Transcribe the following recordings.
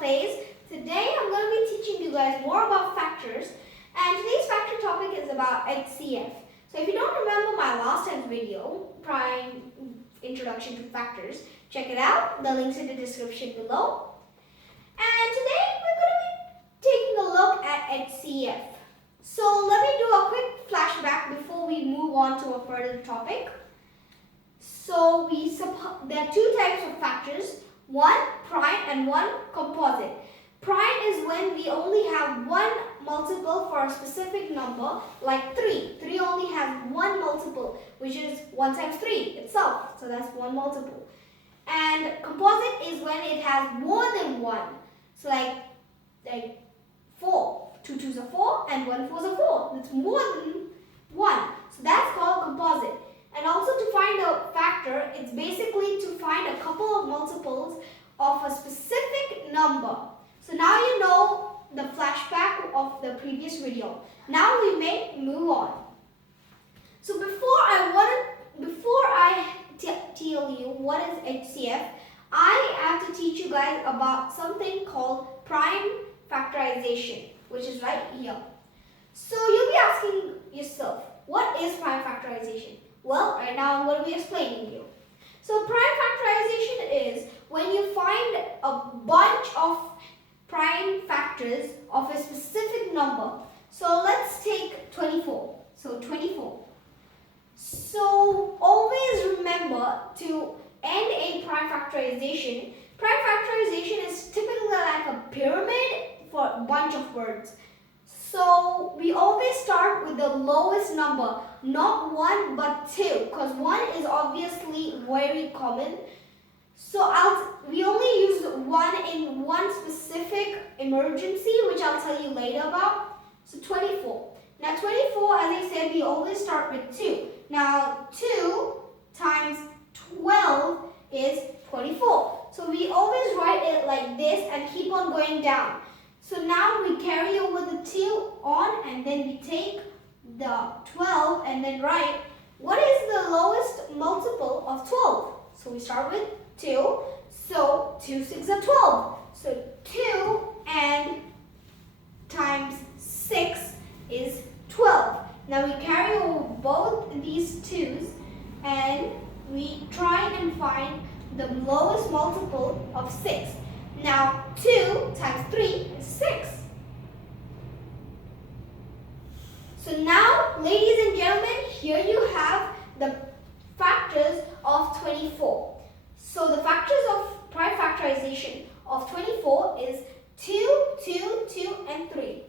phase. Today I'm going to be teaching you guys more about factors, and today's factor topic is about HCF. So if you don't remember my last time's video, Prime Introduction to Factors, check it out. The link's in the description below. And today we're going to be taking a look at HCF. So let me do a quick flashback before we move on to a further topic. So there are two types of factors, one prime and one composite. Prime is when we only have one multiple for a specific number, like 3. 3 only has one multiple, which is 1 times 3 itself. So that's one multiple. And composite is when it has more than one. So like 4. 2 2s are 4 and 1 4s are 4. It's more than 1. So that's called composite. And also to find a factor, it's basically to find a couple of multiples of a specific number. So now you know the flashback of the previous video. Now we may move on. So before I tell you what is HCF, I have to teach you guys about something called prime factorization, which is right here. So you'll be asking yourself, what is prime factorization? Well, right now I'm going to be explaining you. So prime factorization is when you find a bunch of prime factors of a specific number. So let's take 24. So 24. So always remember to end a prime factorization. Prime factorization is typically like a pyramid for a bunch of words. So we always start with the lowest number, not 1 but 2, because 1 is obviously very common. So we only use 1 in one specific emergency, which I'll tell you later about. So 24. Now 24, as I said, we always start with 2. Now 2 times 12 is 24. So we always write it like this and keep on going down. So now we carry over the 2 on, and then we take the 12 and then write what is the lowest multiple of 12. So we start with 2. So 2 6 are 12. So 2 and times 6 is 12. Now we carry over both these 2's and we try and find the lowest multiple of 6. Now 2 times 3 is 6. So now, ladies and gentlemen, here you have the factors of 24. So the factors of prime factorization of 24 is 2, 2, 2, and 3.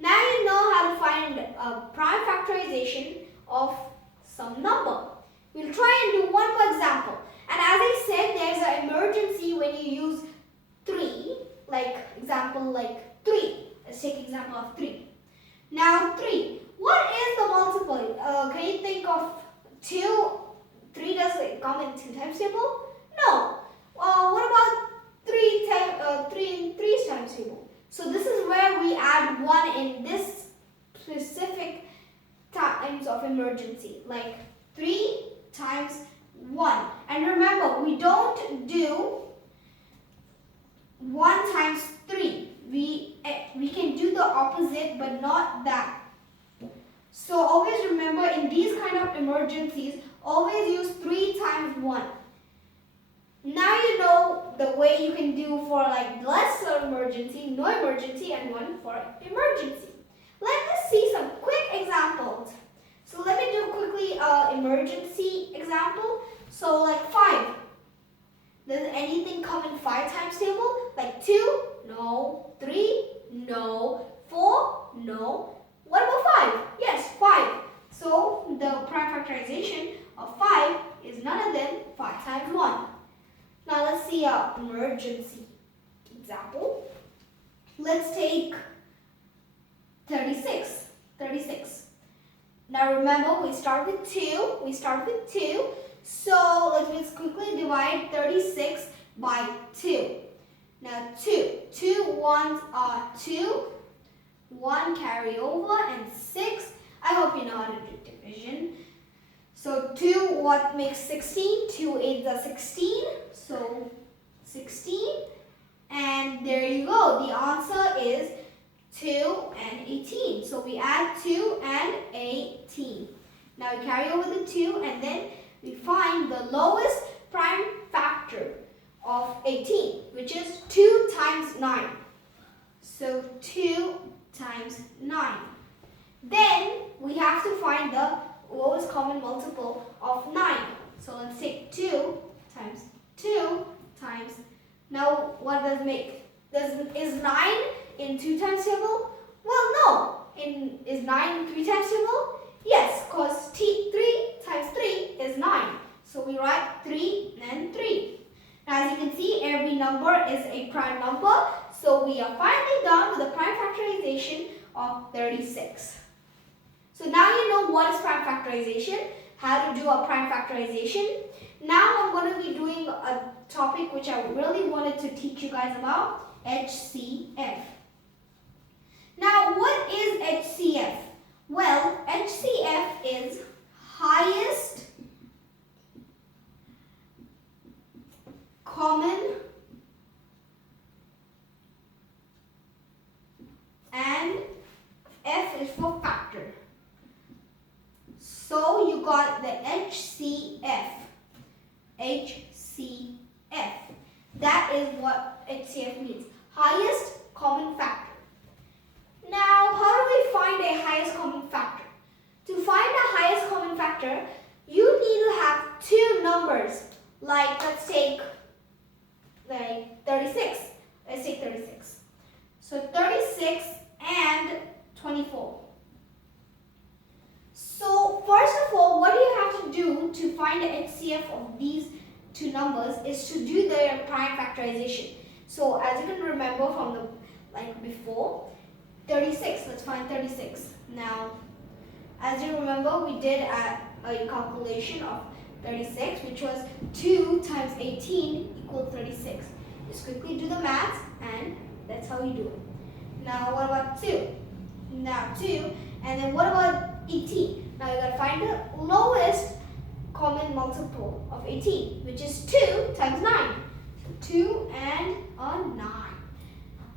Now you know how to find a prime factorization of some number. We'll try and do one more example. And as I said, there's an emergency when you use 3, like example like 3. Let's take example of 3. Now 3. What is the multiple? Can you think of 2? 3 does it come in 2 times table? No. What about 3 in 3's times table? So this is where we add 1 in this specific times of emergency, like 3 times 1. And remember, we don't do 1 times 3. We can do the opposite, but not that. So always remember, in these kind of emergencies, always use 3 times 1. Now you know the way you can do for like lesser emergency, no emergency, and 1 for emergency. Let us see some quick examples. So let me do quickly emergency example. So like 5. Does anything come in 5 times table? Like 2? No. 3? No. 4? No. What about 5? Yes, 5. So the prime factorization of 5 is none other than 5 times 1. Now let's see an emergency example. Let's take 36. 36. Now remember, we start with 2. So let's quickly divide 36 by 2. Now 2. 2 1s are 2. 1 carry over and 6. I hope you know how to do division. So 2 what makes 16? 2 8s are 16. So 16. And And there you go. The answer is 2 and 18. So we add 2 and 18. Now we carry over the 2 and then we find the lowest prime factor of 18, which is 2 times 9. So 2 times 9. Then we have to find the lowest common multiple of 9. So let's take 2 times 2 times. Now what does it make? Is 9 in 2 times table? Well, no. Is 9 in 3 times table? Yes, because 3 times 3 is 9. So we write 3 and 3. Now as you can see, every number is a prime number. So we are finally done with the prime factorization of 36. So now you know what is prime factorization, how to do a prime factorization. Now I'm going to be doing a topic which I really wanted to teach you guys about, HCF. Now what is HCF? Well, HCF is highest common and F is for factor. So you got the HCF. HCF. That is what HCF means. Highest common factor. Now, how do we find a highest common factor? To find a highest common factor, you need to have two numbers. Like, let's take 36. Let's take 36. So 36 and 24. So first of all, what you have to do to find the HCF of these two numbers is to do their prime factorization. So as you can remember from the before, 36. Let's find 36. Now, as you remember, we did a calculation of 36, which was 2 times 18 equals 36. Just quickly do the math, and that's how you do it. Now, what about 2? Now 2, and then what about 18? Now you gotta find the lowest common multiple of 18, which is 2 times 9. So 2 and a 9.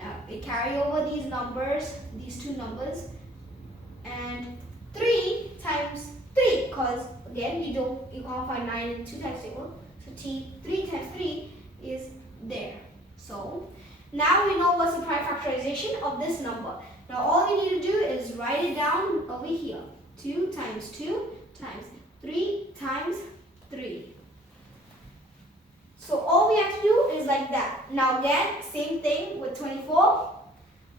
Now we carry over these numbers, these two numbers, and 3 times 3, because again you can't find 9 in 2 times table. So 3 times 3 is there. So now we know what's the prime factorization of this number. Now all we need to do is write it down over here. 2 times 2 times 3 times 3. So all we have to do is like that. Now again, same thing with 24.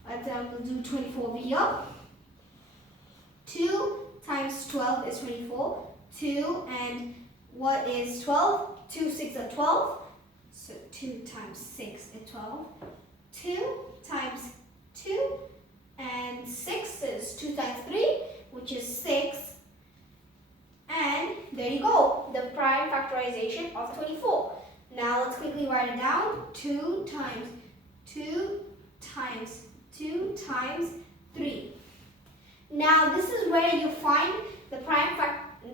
We'll do 24 over here. 2 times 12 is 24. 2 and what is 12? 2, 6 are 12. So 2 times 6 is 12. 2 times 2 and 6 is 2 times 3, which is 6. And there you go, the prime factorization of 24. Now let's quickly write it down. 2 times 2 times 2 times 3. Now this is where you find the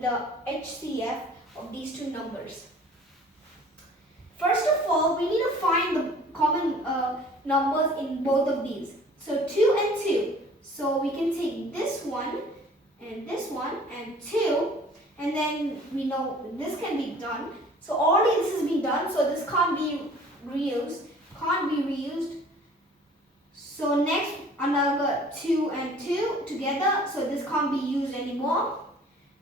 the HCF of these two numbers. First of all, we need to find the common numbers in both of these. So 2 and 2. So we can take this one and 2, and then we know this can be done. So already this has been done, so this can't be reused. So next, another 2 and 2 together, so this can't be used anymore.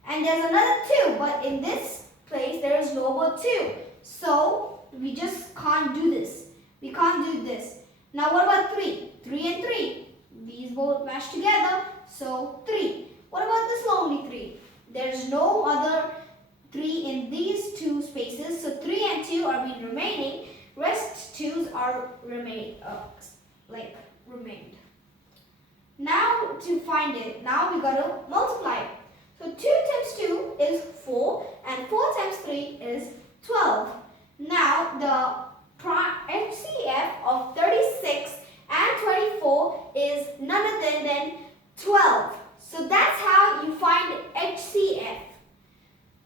And there's another 2, but in this place there is no more 2. So we just can't do this. We can't do this. Now what about 3? 3 and 3. These both match together, so 3. What about this lonely 3? There's no other 3 in these two spaces, so 3 and 2 are being remaining. Rest 2s are remained. Now to find it, now we gotta multiply it. So 2 times 2 is 4, and 4 times 3 is 12. Now the HCF of 36 and 24 is none other than 12. So that's how you find HCF.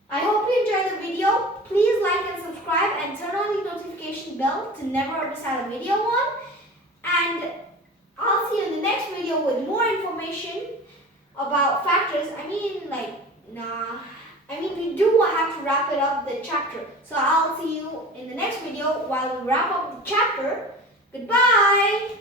I hope you enjoyed the video. Please like and subscribe and turn on the notification bell to never miss out a video one. And I'll see you in the next video with more information about factors. We do have to wrap it up the chapter. So I'll see you in the next video while we wrap up the chapter. Goodbye.